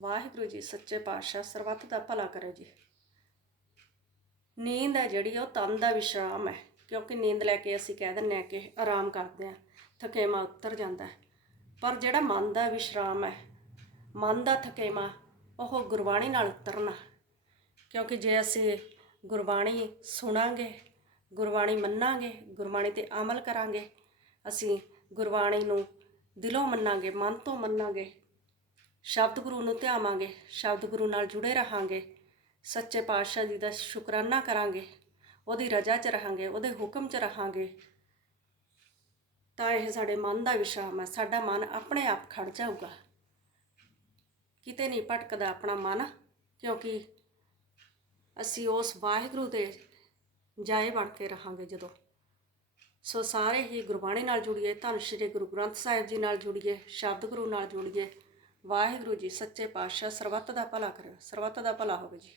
ਵਾਹਿਗੁਰੂ ਜੀ ਸੱਚੇ ਪਾਤਸ਼ਾਹ ਸਰਬੱਤ ਦਾ ਭਲਾ ਕਰੇ ਜੀ। ਨੀਂਦ ਹੈ ਜਿਹੜੀ ਉਹ ਤਨ ਦਾ ਵਿਸ਼ਰਾਮ ਹੈ, ਕਿਉਂਕਿ ਨੀਂਦ ਲੈ ਕੇ ਅਸੀਂ ਕਹਿ ਦਿੰਦੇ ਹਾਂ ਕਿ ਆਰਾਮ ਕਰਦੇ ਹਾਂ, ਥਕੇਵਾਂ ਉਤਰ ਜਾਂਦਾ ਹੈ। ਪਰ ਜਿਹੜਾ ਮਨ ਦਾ ਵਿਸ਼ਰਾਮ ਹੈ, ਮਨ ਦਾ ਥਕੇਵਾਂ, ਉਹ ਗੁਰਬਾਣੀ ਨਾਲ ਉਤਰਨਾ। ਕਿਉਂਕਿ ਜੇ ਅਸੀਂ ਗੁਰਬਾਣੀ ਸੁਣਾਂਗੇ, ਗੁਰਬਾਣੀ ਮੰਨਾਂਗੇ, ਗੁਰਬਾਣੀ 'ਤੇ ਅਮਲ ਕਰਾਂਗੇ, ਅਸੀਂ ਗੁਰਬਾਣੀ ਨੂੰ ਦਿਲੋਂ ਮੰਨਾਂਗੇ, ਮਨ ਤੋਂ ਮੰਨਾਂਗੇ, ਸ਼ਬਦ ਗੁਰੂ ਨੂੰ ਧਿਆਵਾਂਗੇ, ਸ਼ਬਦ ਗੁਰੂ ਨਾਲ ਜੁੜੇ ਰਹਾਂਗੇ, ਸੱਚੇ ਪਾਤਸ਼ਾਹ ਜੀ ਦਾ ਸ਼ੁਕਰਾਨਾ ਕਰਾਂਗੇ, ਉਹਦੀ ਰਜ਼ਾ 'ਚ ਰਹਾਂਗੇ, ਉਹਦੇ ਹੁਕਮ 'ਚ ਰਹਾਂਗੇ, ਤਾਂ ਇਹ ਸਾਡੇ ਮਨ ਦਾ ਵਿਸ਼ਰਾਮ ਹੈ। ਸਾਡਾ ਮਨ ਆਪਣੇ ਆਪ ਖੜ ਜਾਊਗਾ, ਕਿਤੇ ਨਹੀਂ ਭਟਕਦਾ ਆਪਣਾ ਮਨ, ਕਿਉਂਕਿ ਅਸੀਂ ਉਸ ਵਾਹਿਗੁਰੂ ਦੇ ਜਾਏ ਬਣ ਕੇ ਰਹਾਂਗੇ ਜਦੋਂ। ਸੋ ਸਾਰੇ ਹੀ ਗੁਰਬਾਣੀ ਨਾਲ ਜੁੜੀਏ, ਧੰਨ ਸ਼੍ਰੀ ਗੁਰੂ ਗ੍ਰੰਥ ਸਾਹਿਬ ਜੀ ਨਾਲ ਜੁੜੀਏ, ਸ਼ਬਦ ਗੁਰੂ ਨਾਲ ਜੁੜੀਏ। ਵਾਹਿਗੁਰੂ ਜੀ ਸੱਚੇ ਪਾਤਸ਼ਾਹ ਸਰਬੱਤ ਦਾ ਭਲਾ ਕਰੇ, ਸਰਬੱਤ ਦਾ ਭਲਾ ਹੋਵੇ ਜੀ।